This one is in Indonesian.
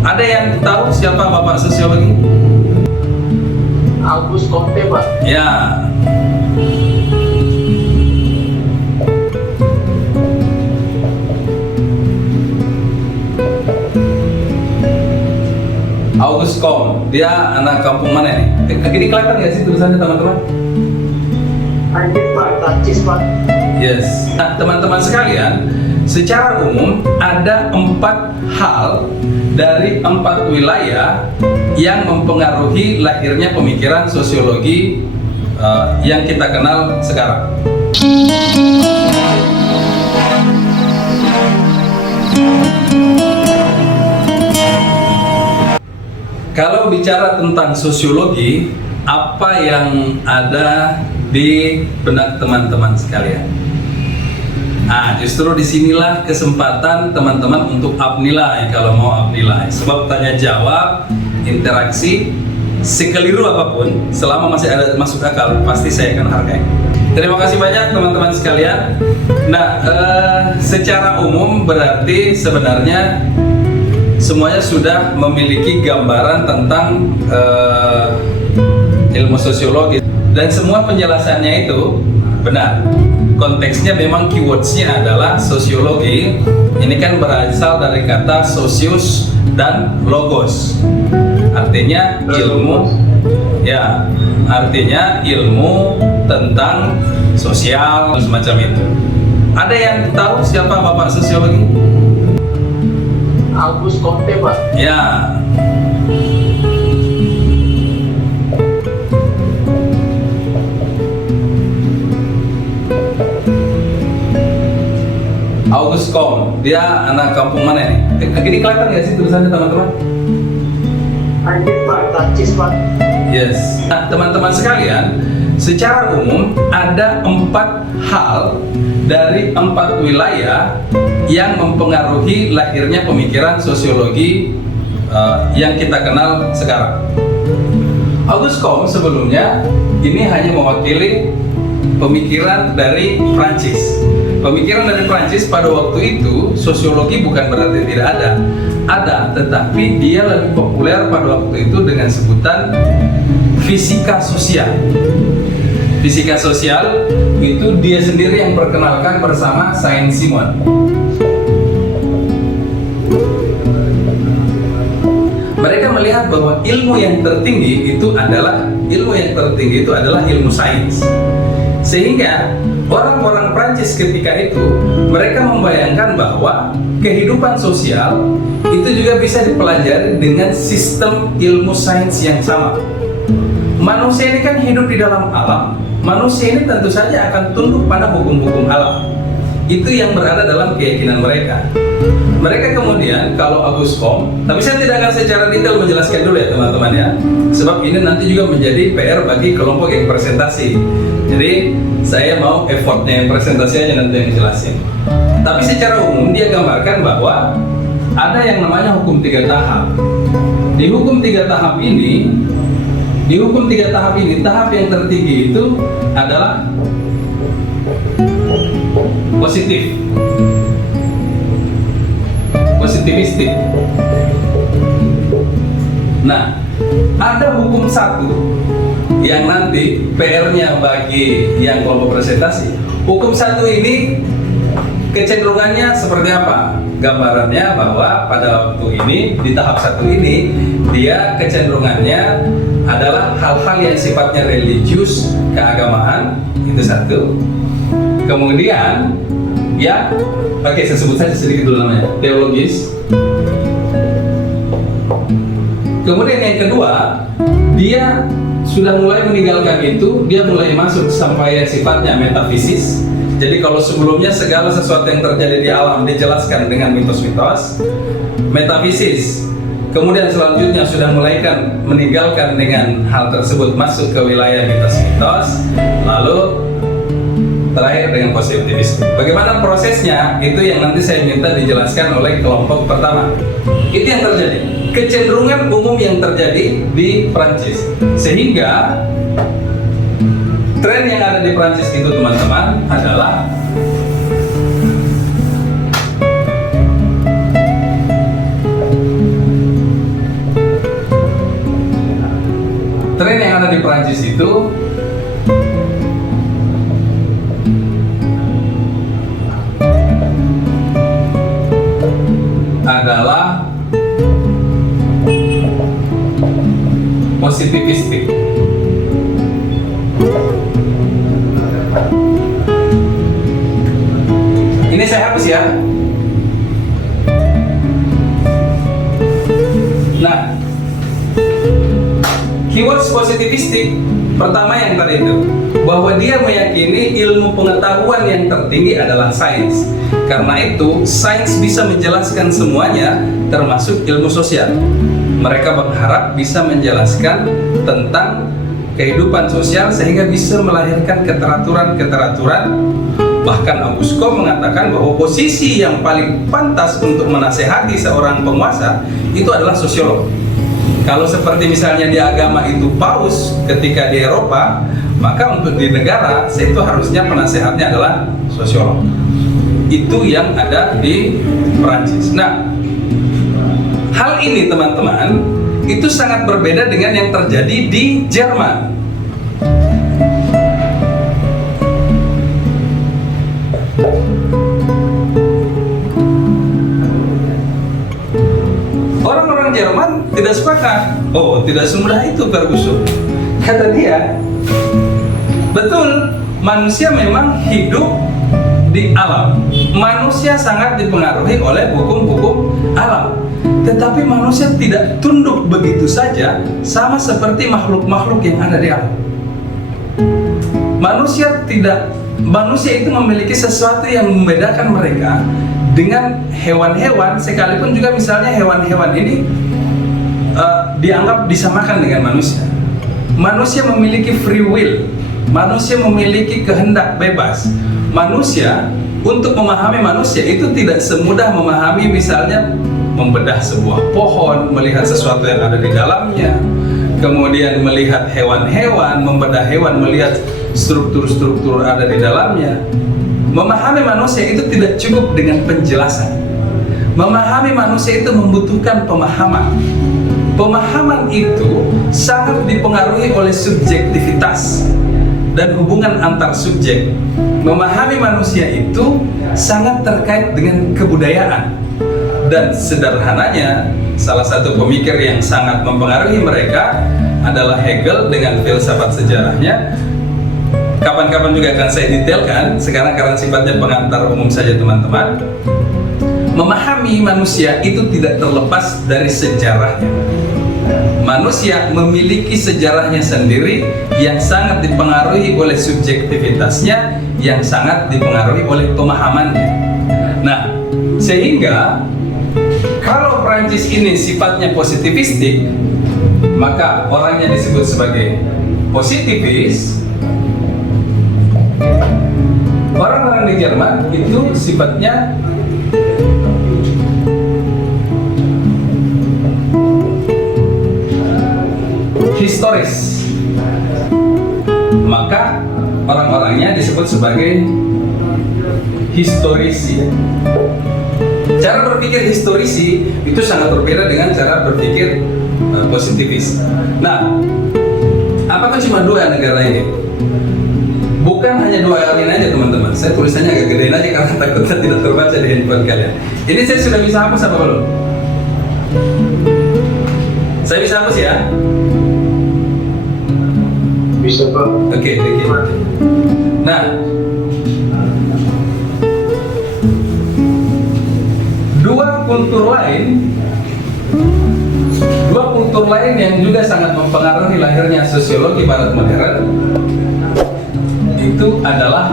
Ada yang tahu siapa Bapak Sosiologi? Auguste Comte, Pak. Ya. Auguste Comte, dia anak kampung mana nih? Ini kelihatan nggak sih tulisannya teman-teman? Anjir, Pak. Prancis, Pak. Yes. Nah, teman-teman sekalian, secara umum ada 4 hal dari 4 wilayah yang mempengaruhi lahirnya pemikiran sosiologi yang kita kenal sekarang. Kalau bicara tentang sosiologi, apa yang ada di benak teman-teman sekalian? Nah, justru disinilah kesempatan teman-teman untuk up nilai kalau mau up nilai. Sebab tanya jawab, interaksi, sekeliru apapun, selama masih ada masuk akal, pasti saya akan hargai. Terima kasih banyak teman-teman sekalian. Nah, secara umum berarti sebenarnya semuanya sudah memiliki gambaran tentang ilmu sosiologi. Dan semua penjelasannya itu benar. Konteksnya memang keywordsnya adalah sosiologi. Ini kan berasal dari kata sosius dan logos. Artinya ilmu, ya, artinya ilmu tentang sosial semacam itu. Ada yang tahu siapa Bapak Sosiologi? Auguste Comte, Pak. Ya. Auguste Comte, dia anak kampung mana nih? Ini kelihatan nggak sih tulisannya teman-teman? Anjir, Pak. Prancis, Pak. Yes. Nah, teman-teman sekalian, secara umum ada 4 hal dari 4 wilayah yang mempengaruhi lahirnya pemikiran sosiologi yang kita kenal sekarang. Auguste Comte sebelumnya ini hanya mewakili pemikiran dari Prancis. Pemikiran dari Prancis pada waktu itu, sosiologi bukan berarti tidak ada, tetapi dia lebih populer pada waktu itu dengan sebutan fisika sosial. Fisika sosial itu dia sendiri yang perkenalkan bersama Saint-Simon. Mereka melihat bahwa ilmu yang tertinggi itu adalah ilmu sains. Sehingga orang-orang Prancis ketika itu mereka membayangkan bahwa kehidupan sosial itu juga bisa dipelajari dengan sistem ilmu sains yang sama. Manusia ini kan hidup di dalam alam. Manusia ini tentu saja akan tunduk pada hukum-hukum alam. Itu yang berada dalam keyakinan mereka. Mereka kemudian, kalau Auguste Comte, tapi saya tidak akan secara detail menjelaskan dulu ya teman-teman ya, sebab ini nanti juga menjadi PR bagi kelompok yang presentasi. Jadi saya mau effortnya yang presentasi aja nanti yang jelasin. Tapi secara umum dia gambarkan bahwa ada yang namanya hukum 3 tahap. Di hukum 3 tahap ini, tahap yang tertinggi itu adalah positivistik. Nah, ada hukum 1 yang nanti PR-nya bagi yang kelompok presentasi. Hukum 1 ini kecenderungannya seperti apa? Gambarannya bahwa pada waktu ini, di tahap 1 ini, dia kecenderungannya adalah hal-hal yang sifatnya religius, keagamaan, itu 1. Kemudian, ya, oke, saya sebut saja sedikit dulu namanya, teologis. Kemudian yang kedua, dia sudah mulai meninggalkan itu, dia mulai masuk sampai sifatnya metafisis. Jadi kalau sebelumnya segala sesuatu yang terjadi di alam dijelaskan dengan mitos-mitos, metafisis. Kemudian selanjutnya sudah mulai meninggalkan dengan hal tersebut, masuk ke wilayah mitos-mitos, lalu terakhir dengan positivisme. Bagaimana prosesnya? Itu yang nanti saya minta dijelaskan oleh kelompok pertama. Itu yang terjadi. Kecenderungan umum yang terjadi di Prancis. Sehingga tren yang ada di Prancis itu teman-teman adalah di Prancis itu adalah positivistik. Ini saya hapus ya. Nah, keywords positivistik pertama yang tadi itu, bahwa dia meyakini ilmu pengetahuan yang tertinggi adalah sains. Karena itu, sains bisa menjelaskan semuanya, termasuk ilmu sosial. Mereka berharap bisa menjelaskan tentang kehidupan sosial sehingga bisa melahirkan keteraturan-keteraturan. Bahkan Auguste Comte mengatakan bahwa posisi yang paling pantas untuk menasehati seorang penguasa itu adalah sosiolog. Kalau seperti misalnya di agama itu paus ketika di Eropa, maka untuk di negara itu harusnya penasehatnya adalah sosiolog. Itu yang ada di Perancis. Nah, hal ini teman-teman itu sangat berbeda dengan yang terjadi di Jerman. Orang-orang Jerman tidak sepakat. Oh, tidak semudah itu Ferguson. Kata dia, betul, manusia memang hidup di alam. Manusia sangat dipengaruhi oleh hukum-hukum alam. Tetapi manusia tidak tunduk begitu saja, sama seperti makhluk-makhluk yang ada di alam. Manusia itu memiliki sesuatu yang membedakan mereka dengan hewan-hewan, sekalipun juga misalnya hewan-hewan ini dianggap disamakan dengan manusia. Manusia memiliki free will, manusia memiliki kehendak bebas. Manusia, untuk memahami manusia itu tidak semudah memahami misalnya membedah sebuah pohon, melihat sesuatu yang ada di dalamnya, kemudian melihat hewan-hewan, membedah hewan, melihat struktur-struktur ada di dalamnya. Memahami manusia itu tidak cukup dengan penjelasan. Memahami manusia itu membutuhkan pemahaman. Pemahaman itu sangat dipengaruhi oleh subjektivitas dan hubungan antar subjek. Memahami manusia itu sangat terkait dengan kebudayaan. Dan sederhananya, salah satu pemikir yang sangat mempengaruhi mereka adalah Hegel dengan filsafat sejarahnya. Kapan-kapan juga akan saya detailkan. Sekarang karena sifatnya pengantar umum saja teman-teman. Memahami manusia itu tidak terlepas dari sejarahnya. Manusia memiliki sejarahnya sendiri yang sangat dipengaruhi oleh subjektivitasnya, yang sangat dipengaruhi oleh pemahamannya. Nah, sehingga kalau Prancis ini sifatnya positivistik, maka orangnya disebut sebagai positivis. Orang-orang di Jerman itu sifatnya historis, maka orang-orangnya disebut sebagai historisi. Cara berpikir historisi itu sangat berbeda dengan cara berpikir positivis. Nah, apakah cuma dua negara ini? Bukan hanya dua ini aja teman-teman. Saya tulisannya agak gedein aja karena takutnya tidak terbaca di handphone kalian. Ini saya sudah bisa hapus apa belum? Saya bisa hapus ya? Bisa Pak. Oke. Nah, dua kultur lain yang juga sangat mempengaruhi lahirnya sosiologi barat modern itu adalah